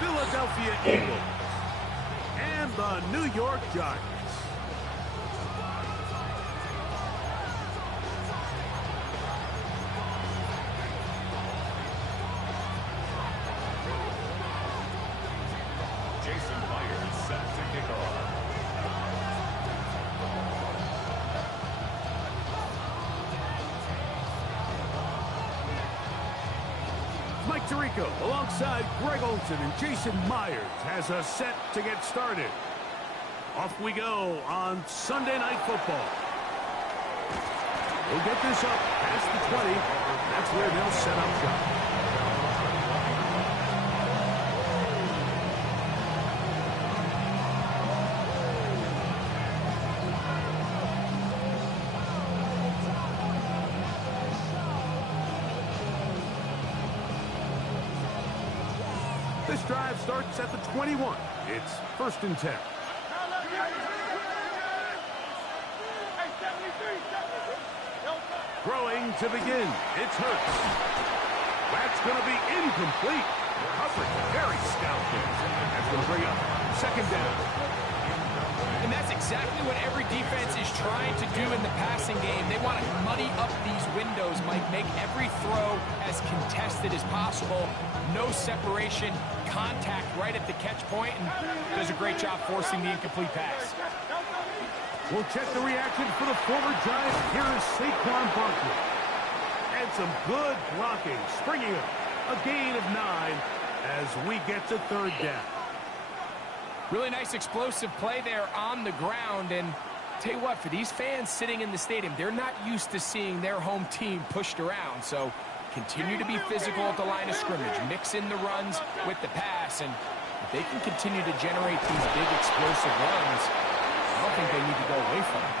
Philadelphia Eagles and the New York Giants. Jason Myers set to kick off. Mike Tirico alongside Greg Olsen and Jason Myers has us set to get started. Off we go on Sunday Night Football. We'll get this up past the 20. That's where they'll set up shop. This drive starts at the 21. It's 1st and 10. Throwing to begin. It's Hurts. That's going to be incomplete. Coverage very stout there. That's going to bring up 2nd down. And that's exactly what every defense is trying to do in the passing game. They want to muddy up these windows, Mike, make every throw as contested as possible. No separation, contact right at the catch point, and does a great job forcing the incomplete pass. We'll check the reaction for the former Giant. Here is Saquon Barkley. And some good blocking, springing up a gain of 9 as we get to 3rd down. Really nice explosive play there on the ground, and tell you what, for these fans sitting in the stadium, they're not used to seeing their home team pushed around, so continue to be physical at the line of scrimmage, mix in the runs with the pass, and if they can continue to generate these big explosive runs, I don't think they need to go away from it.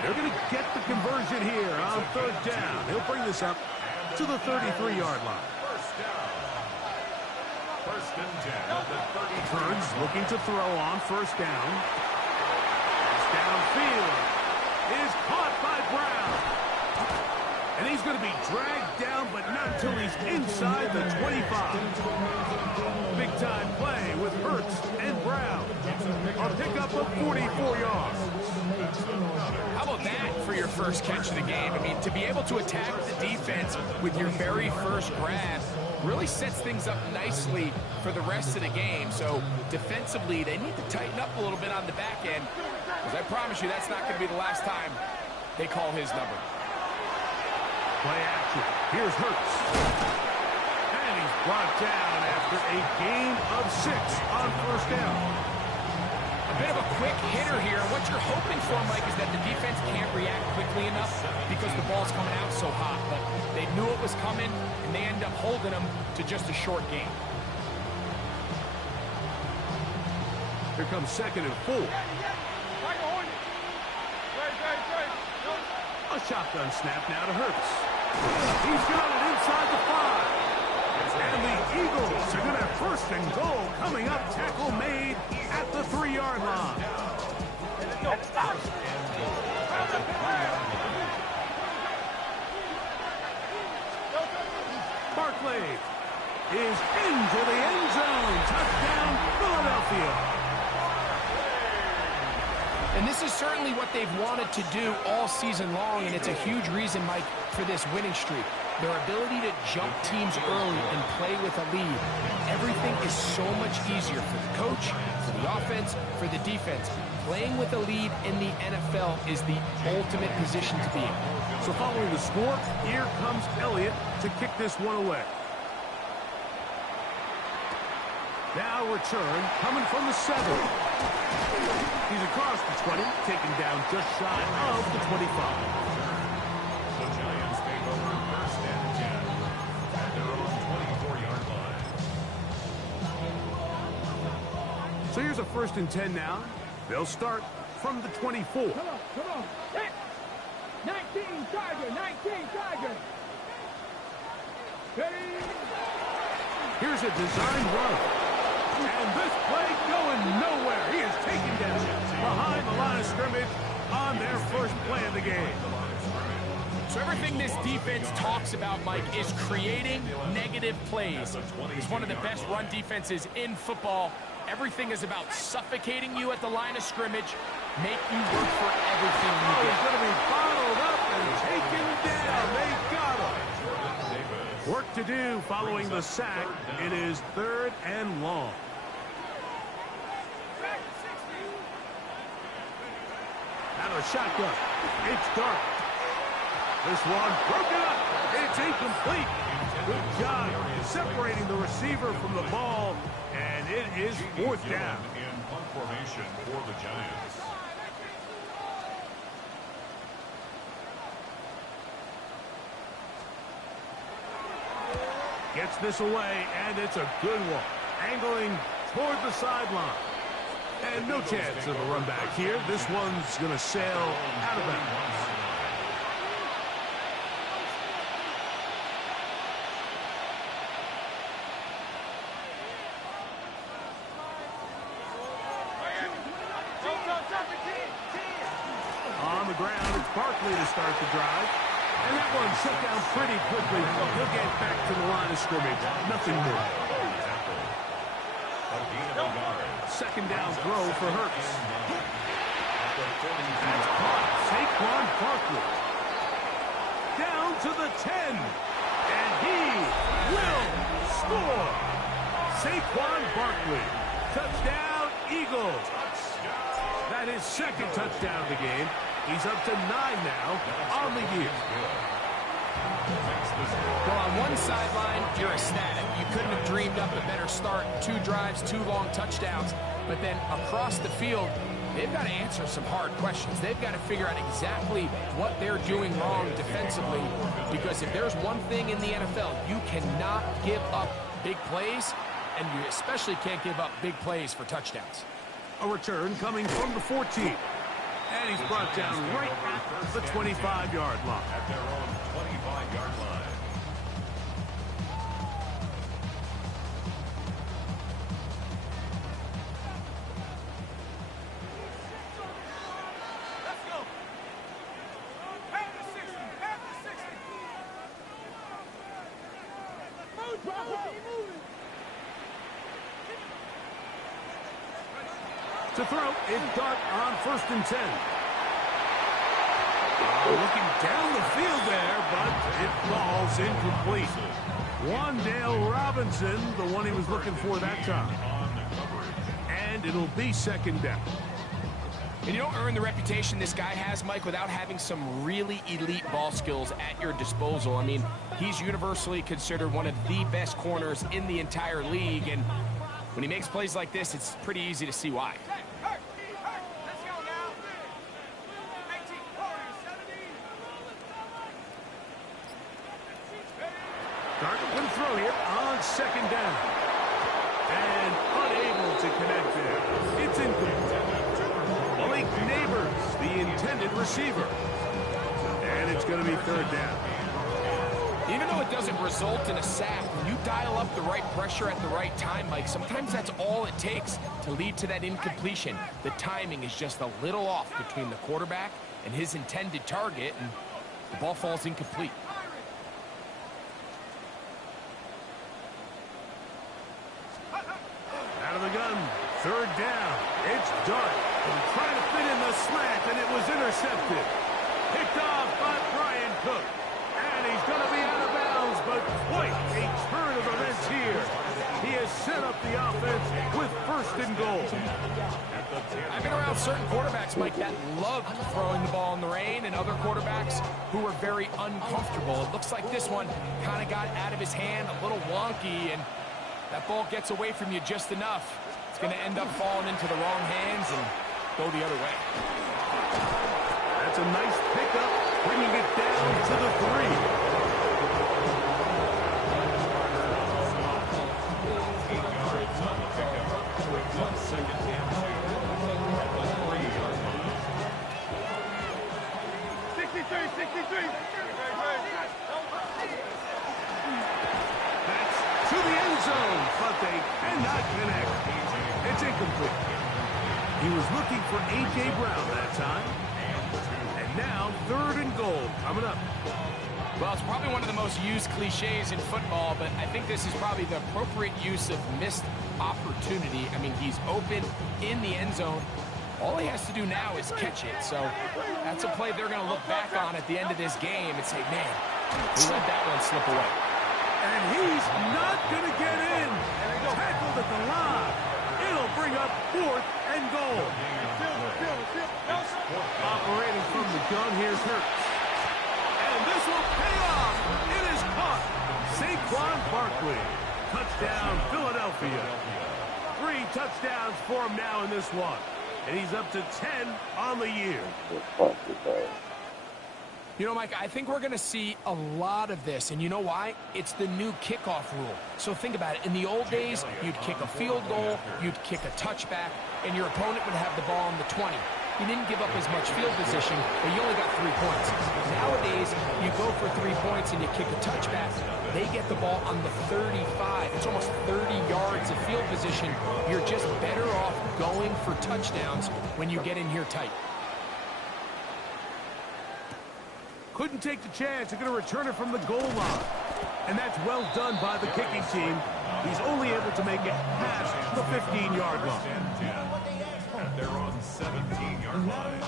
They're going to get the conversion here on 3rd down. He'll bring this up to the 33-yard line. 1st and 10 at the 33. Burns looking to throw on 1st down. Downfield is caught by Brown. And he's going to be dragged down, but not until he's inside the 25. Big-time play with Hurts and Brown. A pickup of 44 yards. How about that for your first catch of the game? I mean, to be able to attack the defense with your very first grab really sets things up nicely for the rest of the game. So defensively, they need to tighten up a little bit on the back end, because I promise you that's not going to be the last time they call his number. Play action. Here's Hurts. And he's brought down after a gain of 6 on 1st down. A bit of a quick hitter here. What you're hoping for, Mike, is that the defense can't react quickly enough because the ball's coming out so hot. But they knew it was coming, and they end up holding them to just a short gain. Here comes 2nd and 4. A shotgun snap now to Hurts. He's got it inside the 5. And the Eagles are going to have 1st and goal coming up. Tackle made at the 3-yard line. Barkley is into the end zone. Touchdown, Philadelphia. And this is certainly what they've wanted to do all season long, and it's a huge reason, Mike, for this winning streak. Their ability to jump teams early and play with a lead. Everything is so much easier for the coach, for the offense, for the defense. Playing with a lead in the NFL is the ultimate position to be in. So following the score, here comes Elliott to kick this one away. Now return coming from the 7. He's across the 20, taken down just shy of the 25. The Giants take over 1st and 10 at their own 24-yard line. So here's a 1st and 10 now. They'll start from the 24. Come on. 19, Tiger, 19, Tiger. Ready? Here's a design run. And this play going nowhere. He is taken down behind the line of scrimmage on their first play of the game. So everything this defense talks about, Mike, is creating negative plays. It's one of the best run defenses in football. Everything is about suffocating you at the line of scrimmage, make you work for everything you get. He's going to be bottled up and taken down. They got him. Work to do following the sack. It is 3rd and long. Out of the shotgun. It's dark. This one broken up. It's incomplete. Good job separating the receiver from the ball, and it is 4th down. In punt formation for the Giants. Gets this away, and it's a good one. Angling toward the sideline. And no chance of a run back here. This one's going to sail out of bounds. On the ground, it's Barkley to start the drive. And that one shut down pretty quickly. He'll get back to the line of scrimmage. Nothing more. 2nd down throw for Hurts. That's caught. Saquon Barkley. Down to the 10. And he will score. Saquon Barkley. Touchdown, Eagles. That is 2nd touchdown of the game. He's up to 9 now on the year. Well, on one sideline, you're ecstatic. You couldn't have dreamed up a better start. 2 drives, 2 long touchdowns. But then across the field, they've got to answer some hard questions. They've got to figure out exactly what they're doing wrong defensively. Because if there's one thing in the NFL, you cannot give up big plays, and you especially can't give up big plays for touchdowns. A return coming from the 14. And he's brought down right at the 25-yard line. At their own 25-yard line. Let's go. Half the 60. Half the 60. Move, Broncos. Keep moving. To throw, it's Dart on 1st and 10. Looking down the field there, but it falls incomplete. Wan'Dale Robinson, the one he was looking for that time. And it'll be 2nd down. And you don't earn the reputation this guy has, Mike, without having some really elite ball skills at your disposal. I mean, he's universally considered one of the best corners in the entire league, and when he makes plays like this, it's pretty easy to see why. Let's go now. 18, 40, 17. Dart will throw here on 2nd down. And unable to connect there. It's incomplete. Malik Neighbors, the intended receiver. And it's going to be 3rd down. Even though it doesn't result in a sack, when you dial up the right pressure at the right time, Mike, sometimes that's all it takes to lead to that incompletion. The timing is just a little off between the quarterback and his intended target, and the ball falls incomplete. Out of the gun, 3rd down. It's Dart. Trying to fit in the slant, and it was intercepted. Picked off by Brian Cook. And he's going to be out of bounds, but quite a turn of events here. He has set up the offense with 1st and goal. I've been around certain quarterbacks, Mike, that loved throwing the ball in the rain, and other quarterbacks who were very uncomfortable. It looks like this one kind of got out of his hand, a little wonky, and that ball gets away from you just enough. It's going to end up falling into the wrong hands and go the other way. That's a nice pickup, bringing it down to the 3. That's to the end zone, but they cannot connect. It's incomplete. He was looking for A.J. Brown that time. And Now 3rd and goal coming up. Well, it's probably one of the most used cliches in football, but I think this is probably the appropriate use of missed opportunity. I mean, he's open in the end zone. All he has to do now is catch it. So that's a play they're going to look back on at the end of this game and say, man, we let that one slip away. And he's not going to get in. Tackled at the line. It'll bring up 4th and goal. Operating from the gun, here's Hurts. And this will pay off. It is caught. Saquon Barkley. Touchdown, Philadelphia. 3 touchdowns for him now in this one. And he's up to 10 on the year. You know, Mike, I think we're going to see a lot of this. And you know why? It's the new kickoff rule. So think about it. In the old days, you'd kick a field goal, you'd kick a touchback, and your opponent would have the ball on the 20. You didn't give up as much field position, but you only got 3 points. Nowadays, you go for 3 points and you kick a touchback. They get the ball on the 35. It's almost 30 yards of field position. You're just better off going for touchdowns when you get in here tight. Couldn't take the chance. They're going to return it from the goal line. And that's well done by the kicking team. He's only able to make it past the 15-yard line. And they're on 17-yard line.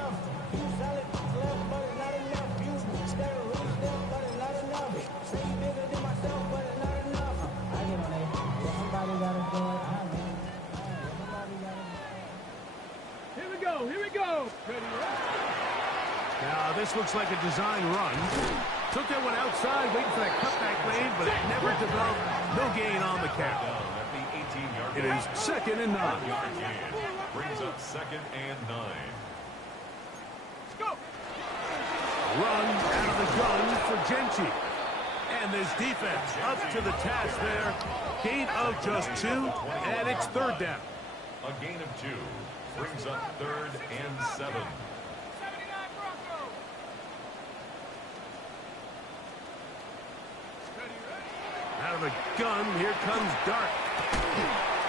Here we go. Here we go. Ready, Now, this looks like a design run. Took that one outside, waiting for that cutback lane, but it never developed. No gain on the count. At the 18-yard It is 2nd and 9. Brings up 2nd and 9. Let's go. Run out of the gun for Genchi. And this defense up to the task there. Gain of just 2, and it's 3rd down. A gain of 2. Brings up 3rd and 7. 79 Broncos. Out of the gun, here comes Dart.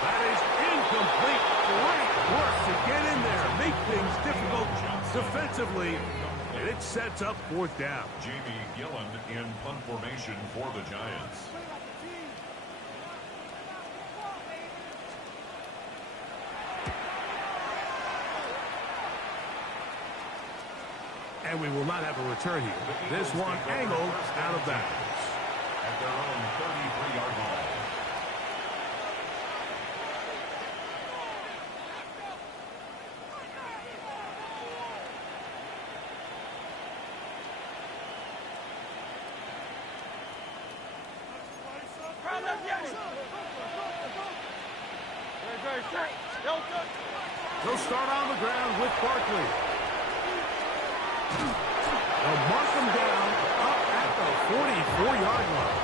That is incomplete. Great work to get in there, make things difficult defensively, and it sets up 4th down. Jamie Gillen in punt formation for the Giants. And we will not have a return here. This one angled out of bounds. At their own 33-yard line. They'll start on the ground with Barkley. They'll mark them down up at the 44-yard line.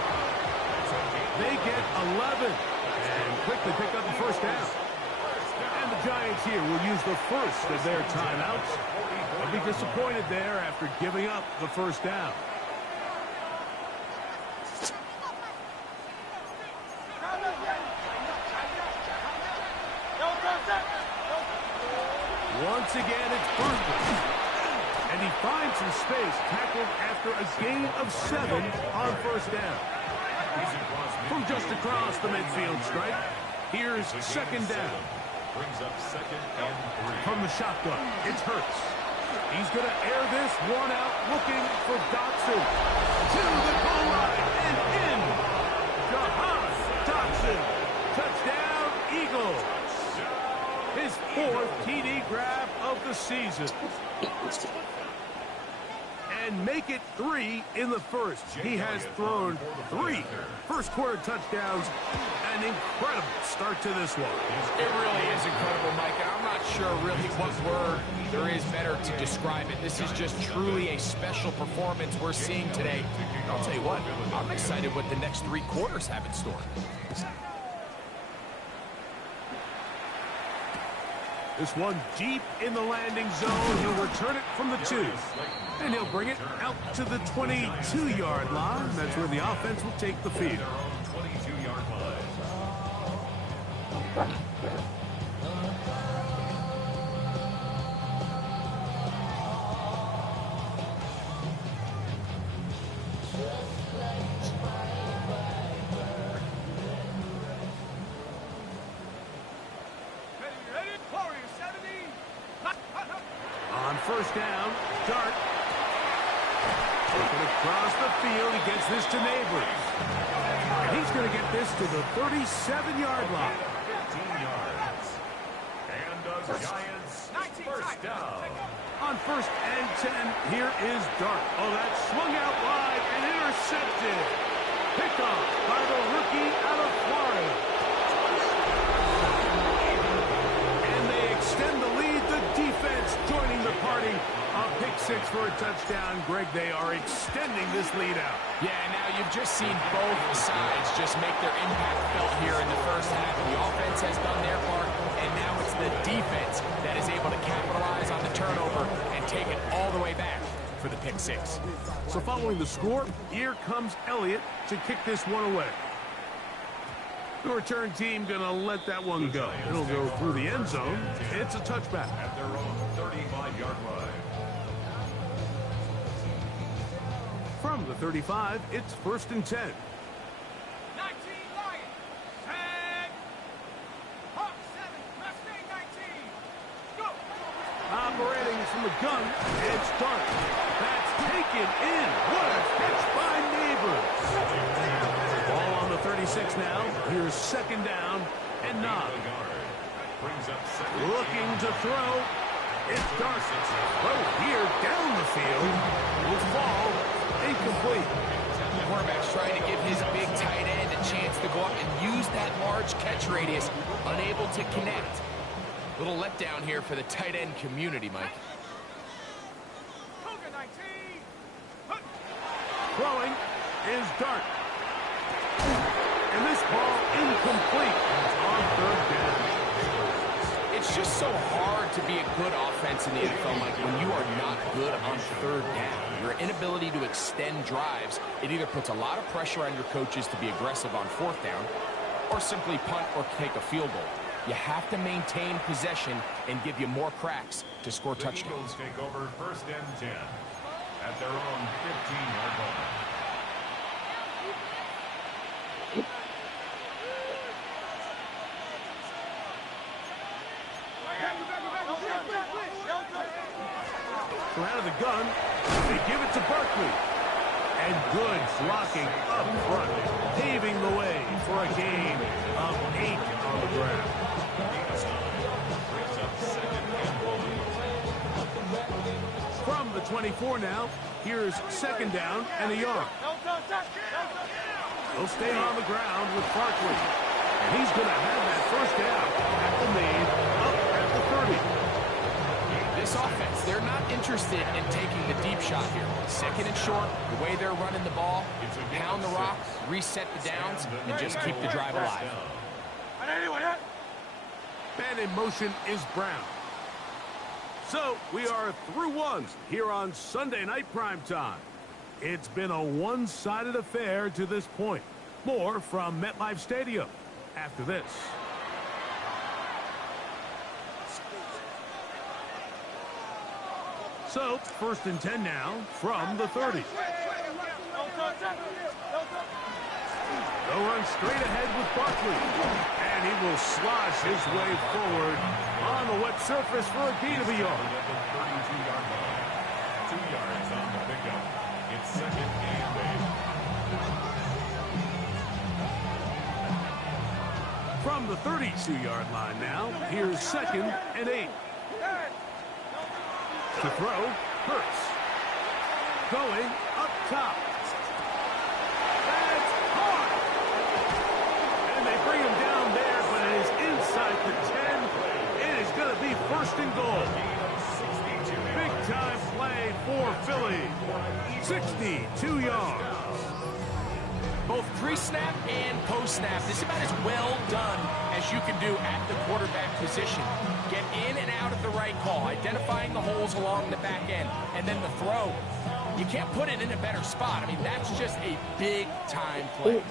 They get 11 and quickly pick up the 1st down. And the Giants here will use the first of their timeouts. They'll be disappointed there after giving up the 1st down. Once again, it's Barkley. And he finds some space, tackled after a gain of 7 on 1st down. From just across the midfield stripe, here's 2nd down. Brings up 2nd and 3. From the shotgun, it's Hurts. He's going to air this one out, looking for Dotson. To the goal line and in. Jahan Dotson. Touchdown, Eagles. His 4th TD grab of the season. And make it 3 in the 1st. He has thrown 3 first-quarter touchdowns. An incredible start to this one. It really is incredible, Mike, and I'm not sure really what word there is better to describe it. This is just truly a special performance we're seeing today. I'll tell you what, I'm excited what the next 3 quarters have in store. This one deep in the landing zone. He'll return it from the 2. And he'll bring it out to the 22-yard line. That's where the offense will take the field. 22-yard line. first down. Dart. Taken across the field. He gets this to Neighbors. And he's going to get this to the 37-yard line. 15 yards. And the Giants first down. On first and 10, here is Dart. Oh, that swung out wide and intercepted. Picked off by the rookie out of Florida. And they extend the lead. The defense joining the party. A pick six for a touchdown. Greg, they are extending this lead out. Yeah, now you've just seen both sides just make their impact felt here in the first half. The offense has done their part, and now it's the defense that is able to capitalize on the turnover and take it all the way back for the pick six. So following the score, here comes Elliott to kick this one away. The return team going to let that one go. It'll go through the end zone. It's a touchback. At their own 35-yard line. From the 35, it's first and 10. 19 Lions. Tag. Hawk 7. Mustang 19. Go. Operating from the gun, it's Dart. That's taken in. What a catch by Neighbors. Ball on the 36 now. Here's second down and 9. Brings up second. Looking to throw. It's Dart. Throw here down the field. Will fall. Incomplete. The quarterback's trying to give his big tight end a chance to go up and use that large catch radius. Unable to connect. Little letdown here for the tight end community, Mike. Cougar 19. Throwing is Dart. And this ball incomplete on third down. It's just so hard to be a good offense in the NFL, Mike, when you are not good on third down. Your inability to extend drives, it either puts a lot of pressure on your coaches to be aggressive on fourth down or simply punt or take a field goal. You have to maintain possession and give you more cracks to score The touchdowns. Eagles take over first and 10 at their own 15-yard line. So out of the gun, they give it to Barkley. And good blocking up front, paving the way for a gain of 8 on the ground. Brings up second and 1. From the 24 now, here's second down and a yard. He'll stay on the ground with Barkley. And he's going to have that first down at the main, up at the 30. This offense, they're not interested in taking the deep shot here. Second and short, the way they're running the ball, pound the rock, reset the downs, and just keep the drive alive. Man in motion is Brown. So we are through one here on Sunday Night Primetime. It's been a one-sided affair to this point. More from MetLife Stadium after this. So, first and 10 now from the 30. They'll run straight ahead with Barkley. And he will slosh his way forward on the wet surface for a gain of a yard. At the 32-yard line. 2 yards on the pickup. It's second and 8. From the 32-yard line now, here's second and 8. To throw, Hurts. Going up top. That's hard. And they bring him down there, but it is inside the 10. It is going to be first and goal. Big time play for Philly. 62 yards. Both pre-snap and post-snap, this is about as well done as you can do at the quarterback position. Get in and out of the right call, identifying the holes along the back end, and then the throw. You can't put it in a better spot. I mean, that's just a big-time play.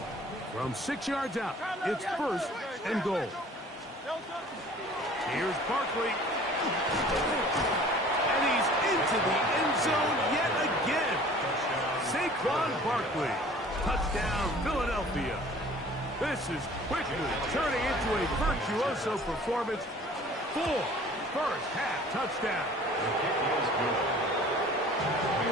From 6 yards out, it's first and goal. Here's Barkley. And he's into the end zone yet again. Saquon Barkley. Touchdown, Philadelphia. This is quickly turning into a virtuoso performance. 4 first half touchdown.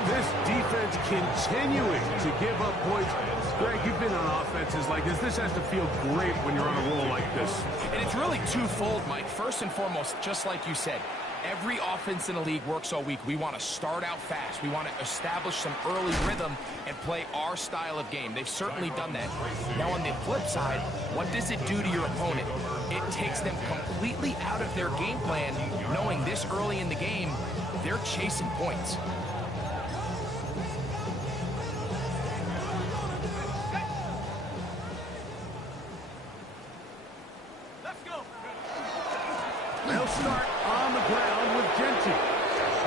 This defense continuing to give up points. Greg, you've been on offenses like this. This has to feel great when you're on a roll like this. And it's really twofold, Mike. First and foremost, just like you said, every offense in the league works all week. We want to start out fast. We want to establish some early rhythm and play our style of game. They've certainly done that. Now, on the flip side, what does it do to your opponent? It takes them completely out of their game plan, knowing this early in the game, they're chasing points. They'll start on the ground with Genty.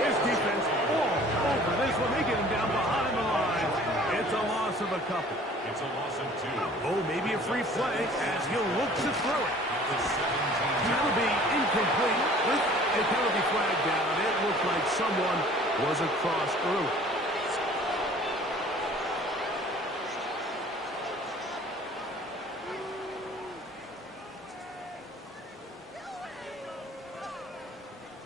His defense all over this one. They get him down behind the line. It's a loss of a couple. It's a loss of 2. Oh, maybe a free play as he'll look to throw it. That'll be incomplete with a penalty flag down. It looked like someone was across early.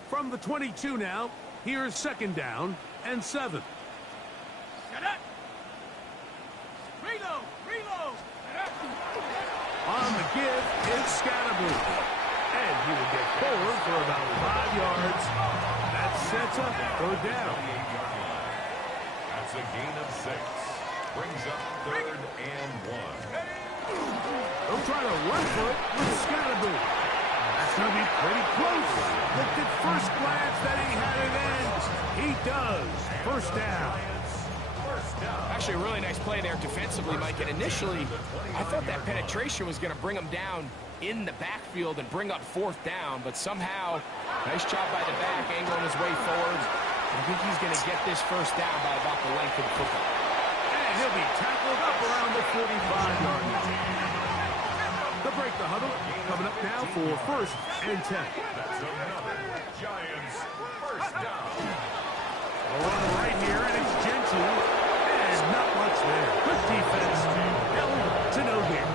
From the 22 now, here's 2nd down and 7. Reload. On the give, it's Scatterby. And he will get forward for about 5 yards. That sets up 3rd down. That's a gain of 6. Brings up 3rd and 1. They'll try to run for it with Scatterby. That's going to be pretty close. Looked at first glance that he had it end. He does. 1st down. Actually, a really nice play there defensively, Mike. And initially, I thought that penetration was going to bring him down in the backfield and bring up 4th down. But somehow, nice job by the back, angling his way forward. I think he's going to get this 1st down by about the length of the football. And he'll be tackled up around the 45-yard line. They'll break the huddle. Coming up now for 1st and 10. That's another Giants 1st down. On the right here, and it's Genty. And not much there. Good defense. Held to no gain.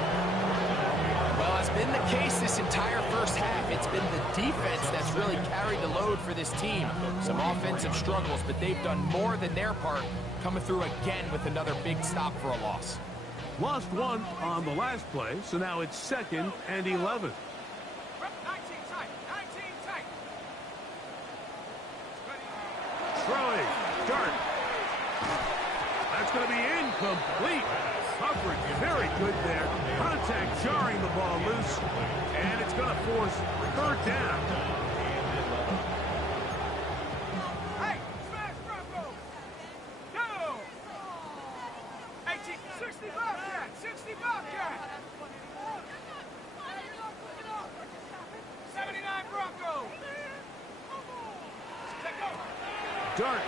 Well, it's been the case this entire 1st half. It's been the defense that's really carried the load for this team. Some offensive struggles, but they've done more than their part, coming through again with another big stop for a loss. Lost 1 on the last play, so now it's 2nd and 11. 19 tight. Throwing. Dart. That's going to be incomplete. Coverage very good there. Contact jarring the ball loose. And it's going to force 3rd down. Hey, smash Bronco. Go. 60 Bobcat. 60 Bobcat. 79 Bronco. Dart.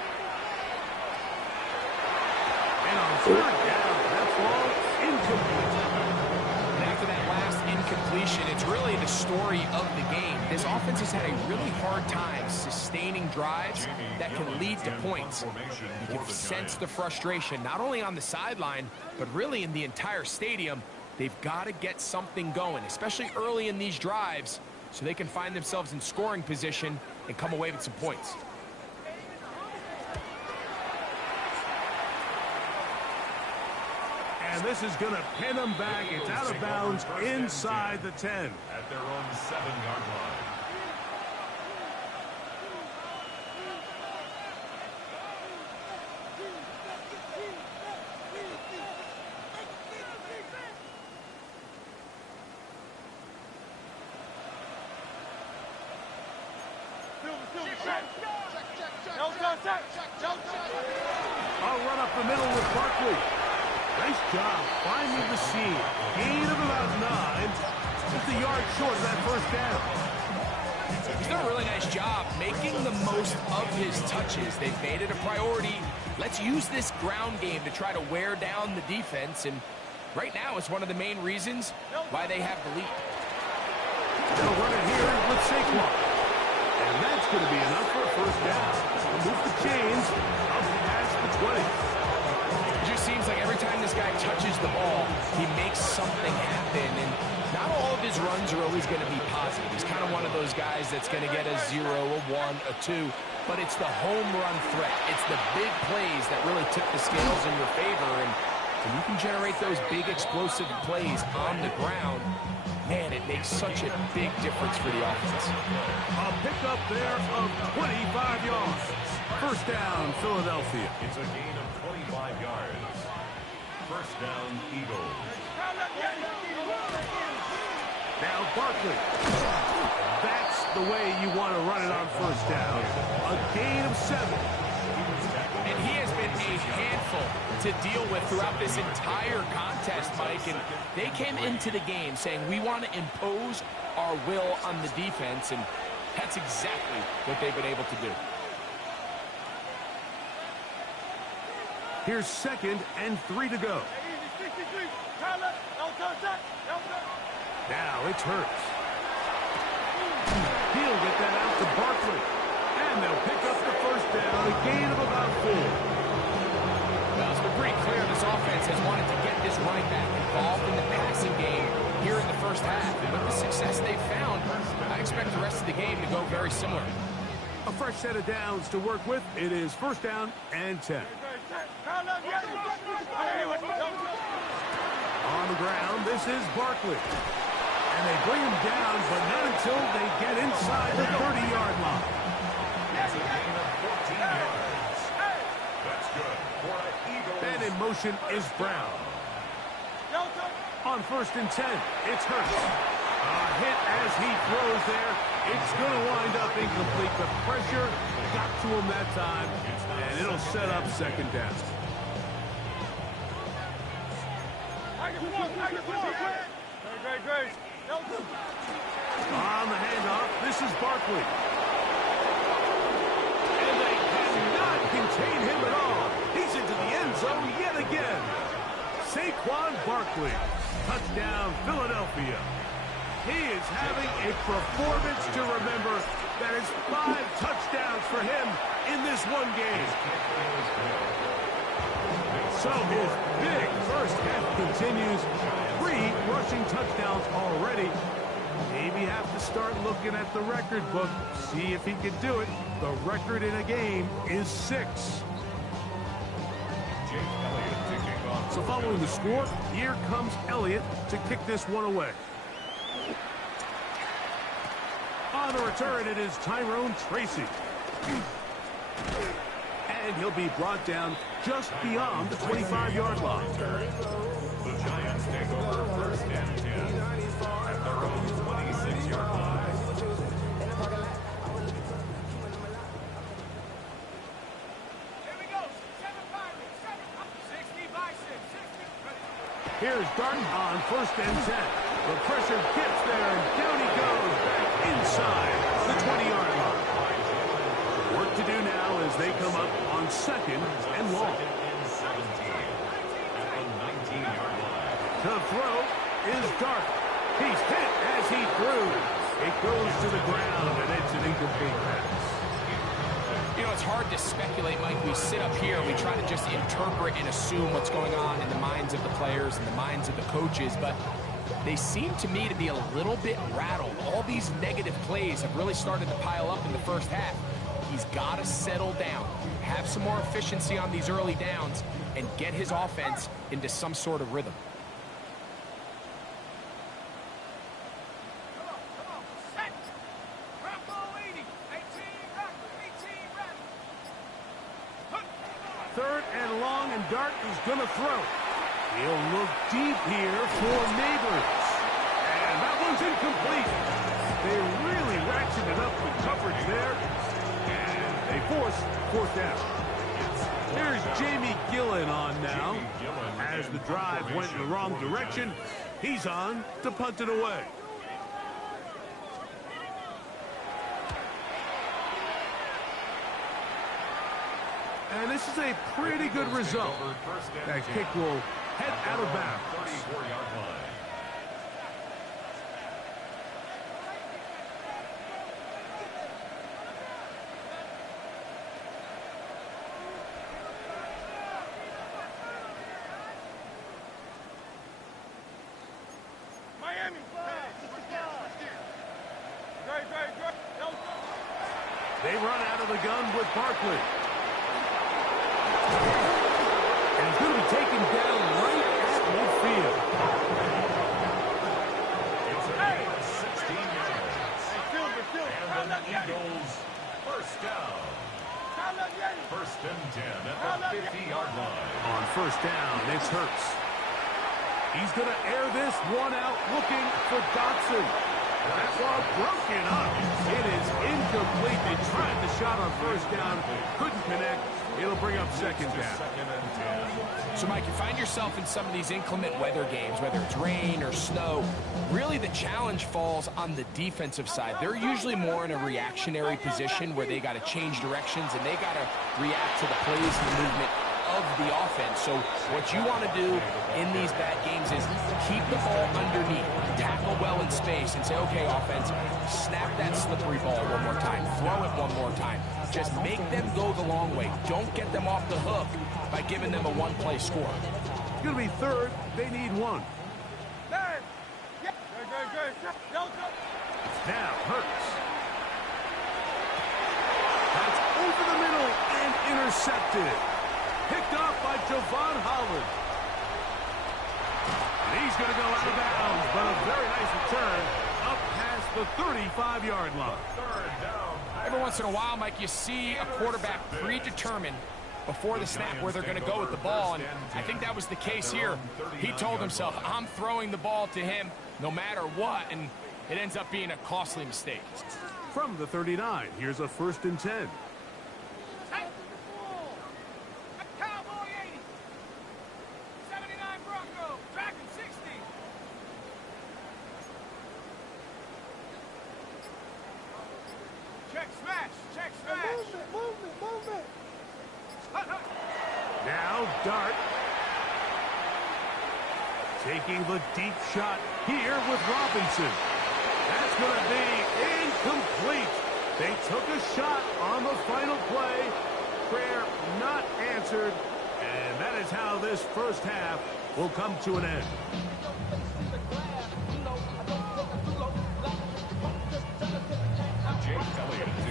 And on 3rd down, that ball incomplete. And after that last incompletion, it's really the story of the game. This offense has had a really hard time sustaining drives that can lead to points. You can sense the frustration, not only on the sideline, but really in the entire stadium. They've got to get something going, especially early in these drives, so they can find themselves in scoring position and come away with some points. And this is going to pin them back. It's out of bounds inside the 10. At their own 7-yard line. I'll run up the middle with Barkley. Nice job finding the seam. Gain of about 9. Just a yard short of that 1st down. He's done a really nice job making the most of his touches. They've made it a priority. Let's use this ground game to try to wear down the defense. And right now, it's one of the main reasons why they have the lead. They'll run it here with Saquon. And that's going to be enough for a 1st down. Move the chains up past the 20. Did you seems like every time this guy touches the ball, he makes something happen. And not all of his runs are always going to be positive. He's kind of one of those guys that's going to get a 0, a 1, a 2. But it's the home run threat. It's the big plays that really tip the scales in your favor. And when you can generate those big explosive plays on the ground, man, it makes such a big difference for the offense. A pickup there of 25 yards. First down, Philadelphia. It's a gain of 25 yards. First down, Eagles. Now Barkley. That's the way you want to run it on first down. A gain of 7. And he has been a handful to deal with throughout this entire contest, Mike. And they came into the game saying, we want to impose our will on the defense. And that's exactly what they've been able to do. Here's 2nd and 3 to go. Now it's Hurts. He'll get that out to Barkley. And they'll pick up the first down, a gain of about 4. Well, it's been pretty clear this offense has wanted to get this running back involved in the passing game here in the first half. And with the success they've found, I expect the rest of the game to go very similar. A fresh set of downs to work with. It is first down and 10. On the ground, this is Barkley. And they bring him down, but not until they get inside the 30-yard line. It's a gain of 14 yards. That's good for the Eagles. And in motion is Brown. On first and 10, it's Hurts. A hit as he throws there. It's going to wind up incomplete. The pressure got to him that time, and it'll set up second down. On the handoff, this is Barkley. And they cannot contain him at all. He's into the end zone yet again. Saquon Barkley. Touchdown, Philadelphia. He is having a performance to remember. That is 5 touchdowns for him in this one game. So his big first half continues. 3 rushing touchdowns already. Maybe have to start looking at the record book, see if he can do it. The record in a game is 6. So following the score, here comes Elliott to kick this one away. On the return, it is Tyrone Tracy. And he'll be brought down just beyond the 25-yard line. The Giants take over first and 10 at their own 26-yard line. Here's Darton on first and 10. The pressure gets there, and down he goes back inside the 20-yard line. Work to do now as they come up on second and long. The throw is Darton. He's hit as he throws. It goes to the ground, and it's an incomplete pass. You know, it's hard to speculate, Mike. We sit up here, we try to just interpret and assume what's going on in the minds of the players and the minds of the coaches, but they seem to me to be a little bit rattled. All these negative plays have really started to pile up in the first half. He's got to settle down, have some more efficiency on these early downs, and get his offense into some sort of rhythm. Third and long, and Dart is going to throw. He'll look deep here for Neighbors. And that one's incomplete. They really ratcheted up the coverage there. And they force fourth down. Here's Jamie Gillen on now. As the drive went in the wrong direction, he's on to punt it away. And this is a pretty good result. That kick will head out of bounds. 34-yard line. They run out of the gun with Barkley. And he's going to be taken down right at midfield. It's a gain of 16 yards. And the Eagles first down. First and 10 at the 50-yard line. On first down, it's Hurts. He's going to air this one out looking for Dotson. That ball broken up. It is incomplete. They tried the shot on first down. Couldn't connect. It'll bring up second down. Second and 10. So, Mike, you find yourself in some of these inclement weather games, whether it's rain or snow, really the challenge falls on the defensive side. They're usually more in a reactionary position where they got to change directions and they got to react to the plays and the movement of the offense. So what you want to do in these bad games is keep the ball underneath, tackle well in space, and say, okay, offense, snap that slippery ball one more time, throw it one more time. Just make them go the long way. Don't get them off the hook by giving them a one-play score. It's going to be third. They need one. Now, Hurts. That's over the middle and intercepted. Picked off by Javon Holland. And he's going to go out of bounds, but a very nice return up past the 35-yard line. Third down. Every once in a while, Mike, you see a quarterback predetermined before the snap where they're going to go with the ball, and I think that was the case here. He told himself, I'm throwing the ball to him no matter what, and it ends up being a costly mistake. From the 39, here's a first and 10. Cowboy 80. 79 Bronco. Dragon 60. Check smash. Check smash. Movement. Now Dart. Taking the deep shot here with Robinson. That's going to be incomplete. They took a shot on the final play. Prayer not answered. And that is how this first half will come to an end.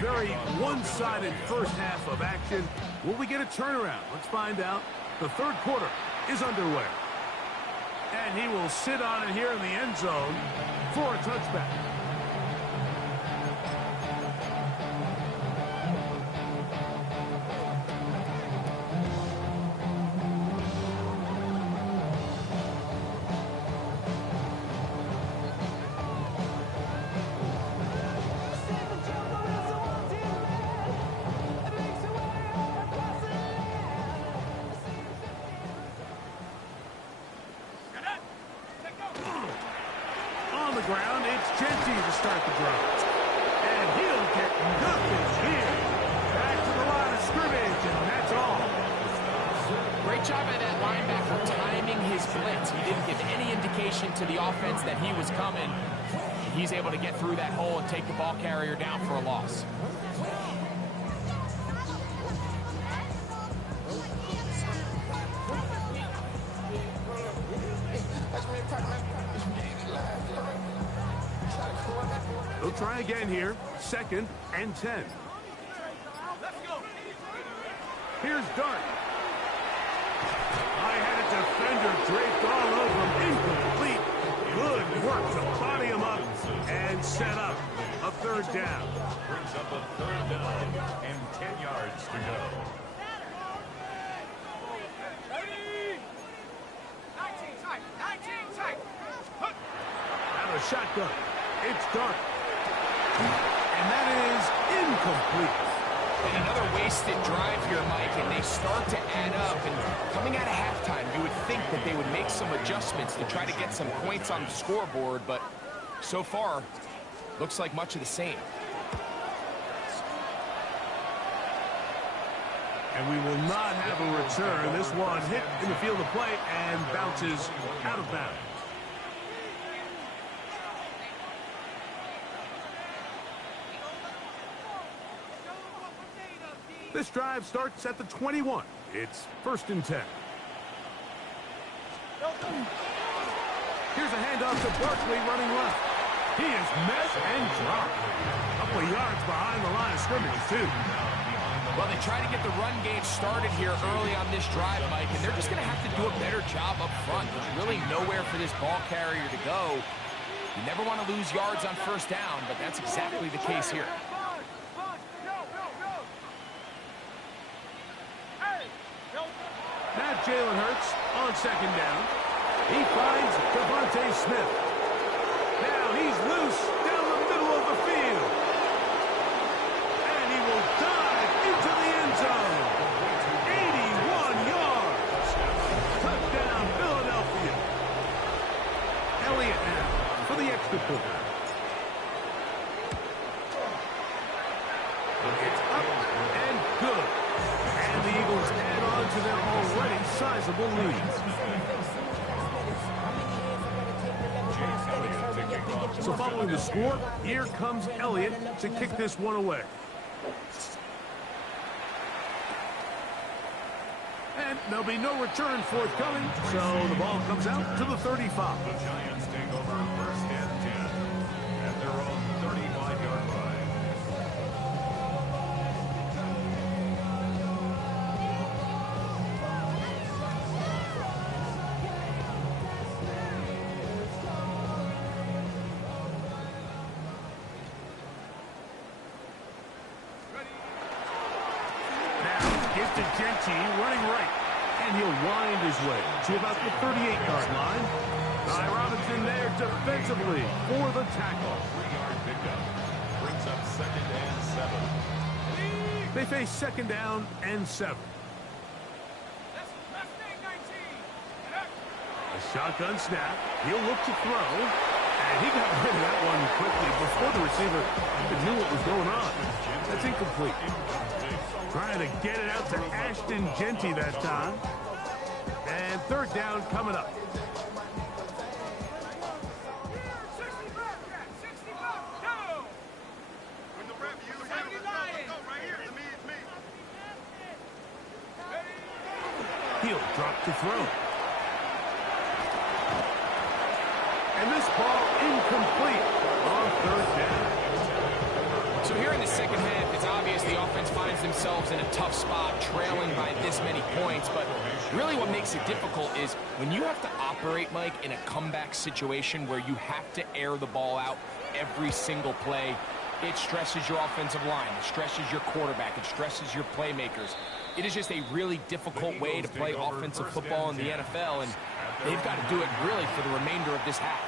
Very one-sided first half of action. Will we get a turnaround? Let's find out. The third quarter is underway. And he will sit on it here in the end zone for a touchback. On the ground, it's Genty to start the drive. And he'll get nothing here. Back to the line of scrimmage, and that's all. Great job by that linebacker timing his blitz. He didn't give any indication to the offense that he was coming. He's able to get through that hole and take the ball carrier down for a loss. They'll try again here. Second and 10. Here's Dart. I had a defender draped all over him. Incomplete. Good work to body him up and set up a third down. Brings up a third down and 10 yards to go. 19 tight. Out of shotgun. It's Dart. And that is incomplete. And another wasted drive here, Mike, and they start to add up. And coming out of halftime, you would think that they would make some adjustments to try to get some points on the scoreboard, but so far, looks like much of the same. And we will not have a return. This one hit in the field of play and bounces out of bounds. This drive starts at the 21. It's first and 10. Here's a handoff to Barkley running left. He is met and dropped. A couple of yards behind the line of scrimmage, too. Well, they try to get the run game started here early on this drive, Mike, and they're just going to have to do a better job up front. There's really nowhere for this ball carrier to go. You never want to lose yards on first down, but that's exactly the case here. Now Jalen Hurts on second down. He finds Devontae Smith. Now he's loose down the middle of the field. And he will dive into the end zone. 81 yards. Touchdown, Philadelphia. Elliott now for the extra point. It's up and good. And the Eagles add on to their already sizable lead. So following the score, here comes Elliott to kick this one away. And there'll be no return forthcoming, so the ball comes out to the 35. The Giants take over first and 10 at their own 35-yard line. Genty running right, and he'll wind his way to about the 38-yard line. Ty Robinson there defensively for the tackle. 3-yard pickup brings up second and 7. They face second down and 7. A shotgun snap. He'll look to throw, and he got rid of that one quickly before the receiver even knew what was going on. That's incomplete. Trying to get it out to Ashton Genty that time. And third down coming up. He'll drop to throw. And this ball incomplete on third down. So here in the second half, it's obvious the offense finds themselves in a tough spot, trailing by this many points. But really what makes it difficult is when you have to operate, Mike, in a comeback situation where you have to air the ball out every single play, it stresses your offensive line, it stresses your quarterback, it stresses your playmakers. It is just a really difficult way to play offensive football in the NFL, and they've got to do it really for the remainder of this half.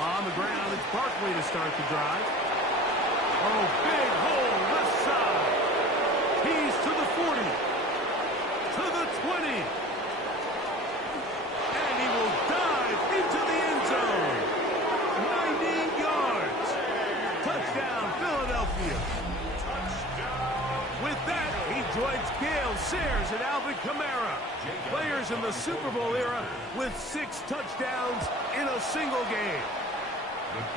On the ground, it's Barkley to start the drive. Oh, big hole left side. He's to the 40. To the 20. And he will dive into the end zone. 90 yards. Touchdown, Philadelphia. With that, he joins Gale Sayers and Alvin Kamara, players in the Super Bowl era with 6 touchdowns in a single game.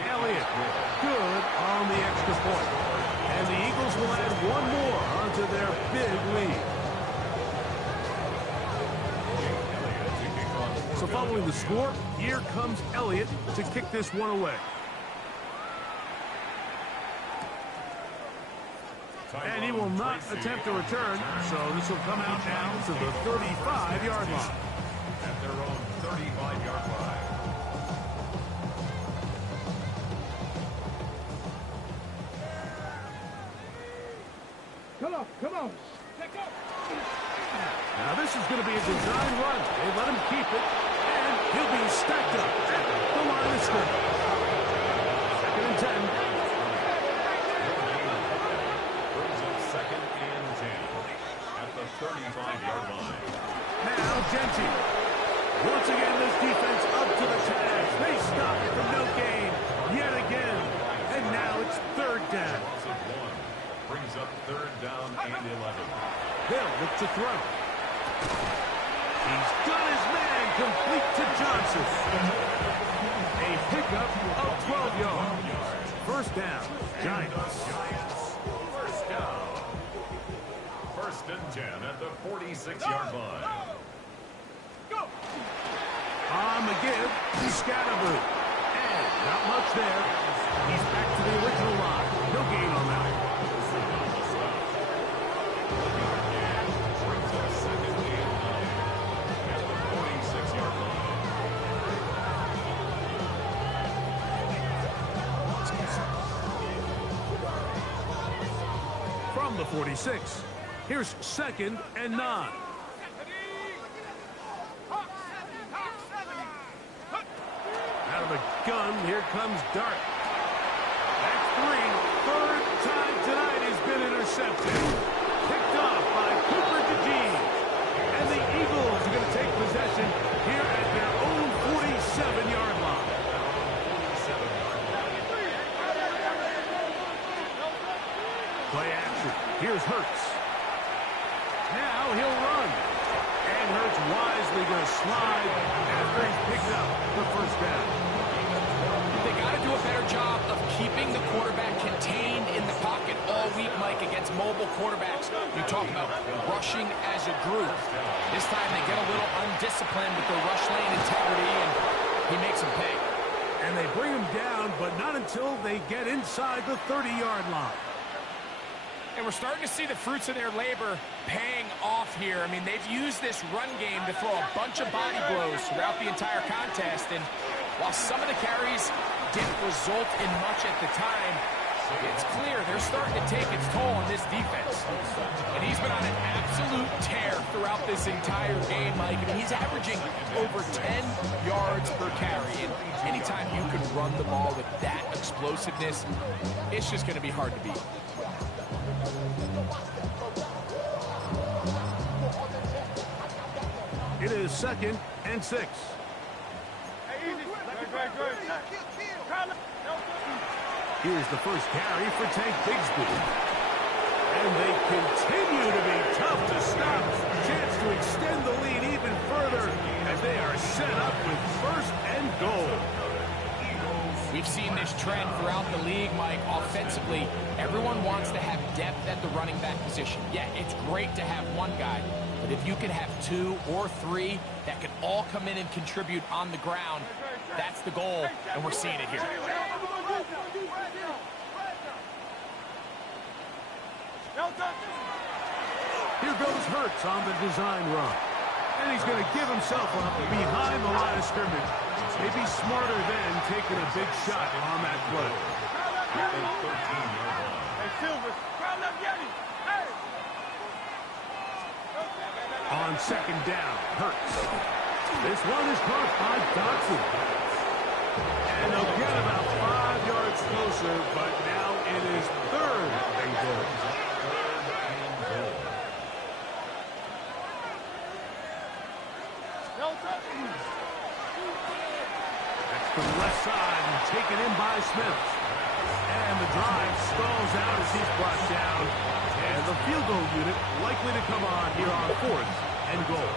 Elliott, good on the extra point. And the Eagles will add one more onto their big lead. So following the score, here comes Elliott to kick this one away. And he will not attempt a return, so this will come out now to the 35-yard line. At their own 35-yard line. Come on. Now this is going to be a design run. They let him keep it, and he'll be stacked up at the line of scrimmage. Second and 10. Second and 10 at the 35-yard line. Now Genty. Once again, this defense up to the task. They stop it from no gain yet again. And now it's third down. Loss of 1 brings up third down and 11. They'll look to throw. He's got his man complete to Johnson. A pickup of 12 yards. First down, Giants. First down. First and 10 at the 46-yard line. On the give, Scatterboo. And not much there. He's back to the original line. No gain on that. Brings up second and 9 at the 46-yard line. From the 46, here's second and 9. Out of the gun, here comes Dart. That's 3. Third time tonight he's been intercepted. Picked off by Cooper DeJean. And the Eagles are going to take possession here at their own 47-yard line. Play action. Here's Hurts. Now he'll run. And Hurts wisely going to slide after he's picked up the first down. They got to do a better job of keeping the quarterback contained in the pocket all week, Mike, against mobile quarterbacks. You talk about rushing as a group. This time they get a little undisciplined with their rush lane integrity, and he makes them pay. And they bring him down, but not until they get inside the 30-yard line. And we're starting to see the fruits of their labor paying off here. I mean, they've used this run game to throw a bunch of body blows throughout the entire contest. And while some of the carries didn't result in much at the time, it's clear they're starting to take its toll on this defense. And he's been on an absolute tear throughout this entire game, Mike. I mean, he's averaging over 10 yards per carry. And anytime you can run the ball with that explosiveness, it's just going to be hard to beat. It is second and 6. Here's the first carry for Tank Bigsby. And they continue to be tough to stop. Chance to extend the lead even further as they are set up with first and goal. We've seen this trend throughout the league, Mike. Offensively, everyone wants to have depth at the running back position. Yeah, it's great to have one guy, but if you can have 2 or 3 that can all come in and contribute on the ground, that's the goal, and we're seeing it here. Here goes Hurts on the design run. And he's going to give himself up behind the line of scrimmage. Maybe smarter than taking a big shot on that play. On second down, Hurts. This one is caught by Dotson. And they'll get about 5 yards closer, but now it is third and goal. That's from the left side and taken in by Smith. And the drive stalls out as he's brought down. And the field goal unit likely to come on here on fourth and goal.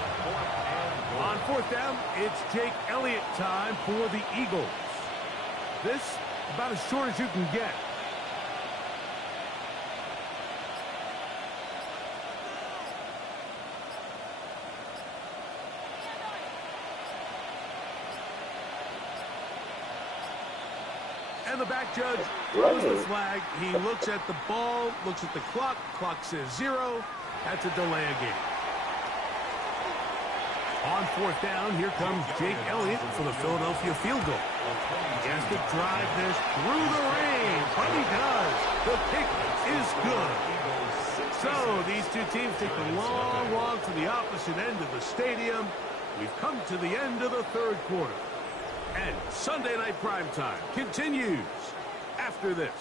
On fourth down, it's Jake Elliott time for the Eagles. This about as short as you can get. And the back judge throws the flag. He looks at the ball, looks at the clock. Clock says 0. That's a delay of game. On fourth down, here comes Jake Elliott for the Philadelphia field goal. He has to drive this through the rain, but he does. The kick is good. So these two teams take the long walk to the opposite end of the stadium. We've come to the end of the third quarter. And Sunday Night Primetime continues after this.